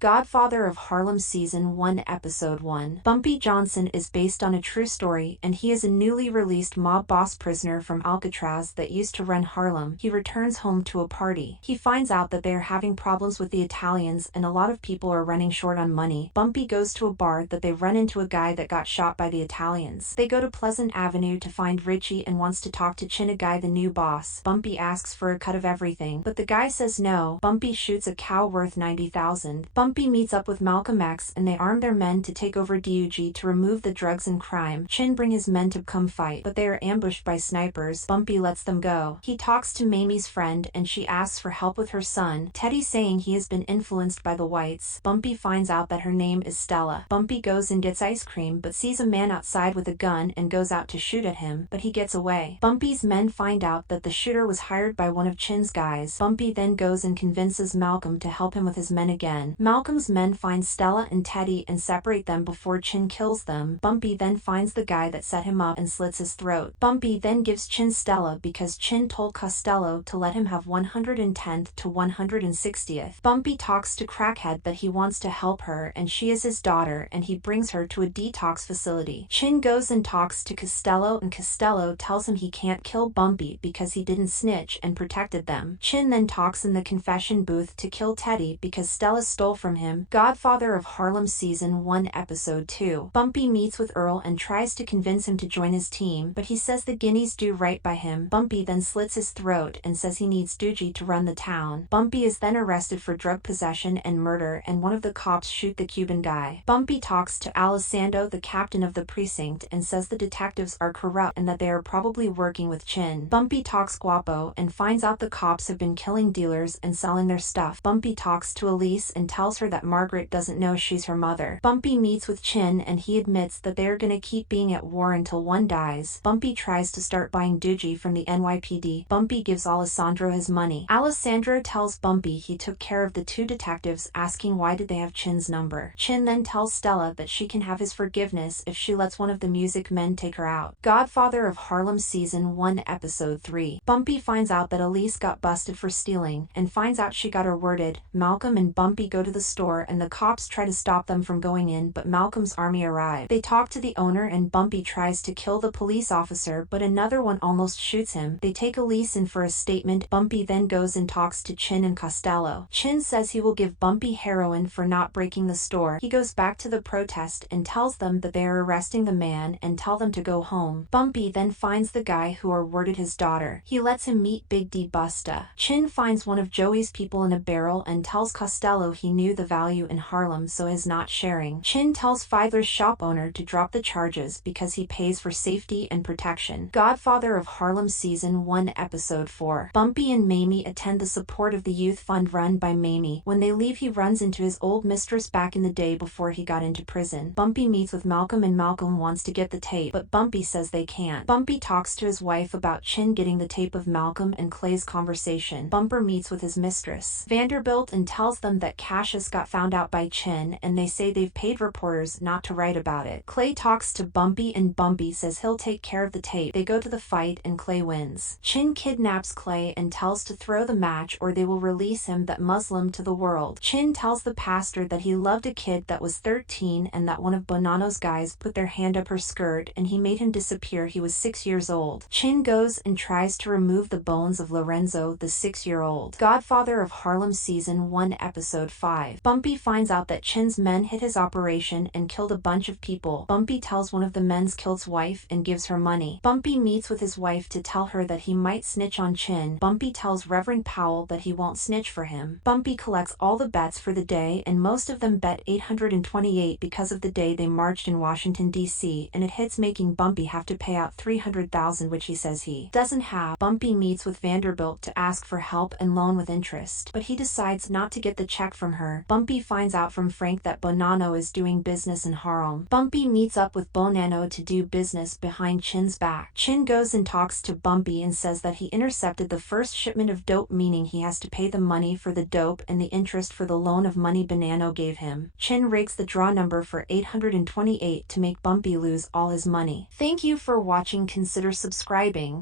Godfather of Harlem Season 1 Episode 1. Bumpy Johnson is based on a true story, and he is a newly released mob boss prisoner from Alcatraz that used to run Harlem. He returns home to a party. He finds out that they are having problems with the Italians and a lot of people are running short on money. Bumpy goes to a bar that they run into a guy that got shot by the Italians. They go to Pleasant Avenue to find Richie and wants to talk to Chin, a guy the new boss. Bumpy asks for a cut of everything, but the guy says no. Bumpy shoots a cow worth $90,000. Bumpy meets up with Malcolm X and they arm their men to take over DUG to remove the drugs and crime. Chin bring his men to come fight, but they are ambushed by snipers. Bumpy lets them go. He talks to Mamie's friend and she asks for help with her son, Teddy, saying he has been influenced by the whites. Bumpy finds out that her name is Stella. Bumpy goes and gets ice cream but sees a man outside with a gun and goes out to shoot at him, but he gets away. Bumpy's men find out that the shooter was hired by one of Chin's guys. Bumpy then goes and convinces Malcolm to help him with his men again. Malcolm's men find Stella and Teddy and separate them before Chin kills them. Bumpy then finds the guy that set him up and slits his throat. Bumpy then gives Chin Stella because Chin told Costello to let him have 110th to 160th. Bumpy talks to Crackhead that he wants to help her and she is his daughter, and he brings her to a detox facility. Chin goes and talks to Costello and Costello tells him he can't kill Bumpy because he didn't snitch and protected them. Chin then talks in the confession booth to kill Teddy because Stella stole from him. Godfather of Harlem Season 1 Episode 2. Bumpy meets with Earl and tries to convince him to join his team, but he says the guineas do right by him. Bumpy then slits his throat and says he needs Doogie to run the town. Bumpy is then arrested for drug possession and murder, and one of the cops shoot the Cuban guy. Bumpy talks to Alessandro, the captain of the precinct, and says the detectives are corrupt and that they are probably working with Chin. Bumpy talks Guapo and finds out the cops have been killing dealers and selling their stuff. Bumpy talks to Elise and tells her that Margaret doesn't know she's her mother. Bumpy meets with Chin and he admits that they are gonna keep being at war until one dies. Bumpy tries to start buying Doogie from the NYPD. Bumpy gives Alessandro his money. Alessandro tells Bumpy he took care of the two detectives, asking why did they have Chin's number. Chin then tells Stella that she can have his forgiveness if she lets one of the music men take her out. Godfather of Harlem Season 1 Episode 3. Bumpy finds out that Elise got busted for stealing and finds out she got her worded. Malcolm and Bumpy go to the store and the cops try to stop them from going in, but Malcolm's army arrive. They talk to the owner and Bumpy tries to kill the police officer, but another one almost shoots him. They take Elise in for a statement. Bumpy then goes and talks to Chin and Costello. Chin says he will give Bumpy heroin for not breaking the store. He goes back to the protest and tells them that they are arresting the man and tell them to go home. Bumpy then finds the guy who awarded his daughter. He lets him meet Big D Busta. Chin finds one of Joey's people in a barrel and tells Costello he knew the value in Harlem so is not sharing. Chin tells Fiedler's shop owner to drop the charges because he pays for safety and protection. Godfather of Harlem Season 1 Episode 4. Bumpy and Mamie attend the support of the youth fund run by Mamie. When they leave, he runs into his old mistress back in the day before he got into prison. Bumpy meets with Malcolm and Malcolm wants to get the tape, but Bumpy says they can't. Bumpy talks to his wife about Chin getting the tape of Malcolm and Clay's conversation. Bumper meets with his mistress, Vanderbilt, and tells them that Cassius got found out by Chin and they say they've paid reporters not to write about it. Clay talks to Bumpy and Bumpy says he'll take care of the tape. They go to the fight and Clay wins. Chin kidnaps Clay and tells to throw the match or they will release him, that Muslim, to the world. Chin tells the pastor that he loved a kid that was 13 and that one of Bonanno's guys put their hand up her skirt and he made him disappear. He was 6 years old. Chin goes and tries to remove the bones of Lorenzo, the 6-year-old. Godfather of Harlem Season 1 Episode 5. Bumpy finds out that Chin's men hit his operation and killed a bunch of people. Bumpy tells one of the men's killed his wife and gives her money. Bumpy meets with his wife to tell her that he might snitch on Chin. Bumpy tells Reverend Powell that he won't snitch for him. Bumpy collects all the bets for the day and most of them bet 828 because of the day they marched in Washington, D.C., and it hits, making Bumpy have to pay out $300,000, which he says he doesn't have. Bumpy meets with Vanderbilt to ask for help and loan with interest, but he decides not to get the check from her. Bumpy finds out from Frank that Bonanno is doing business in Harlem. Bumpy meets up with Bonanno to do business behind Chin's back. Chin goes and talks to Bumpy and says that he intercepted the first shipment of dope, meaning he has to pay the money for the dope and the interest for the loan of money Bonanno gave him. Chin rigs the draw number for 828 to make Bumpy lose all his money. Thank you for watching. Consider subscribing.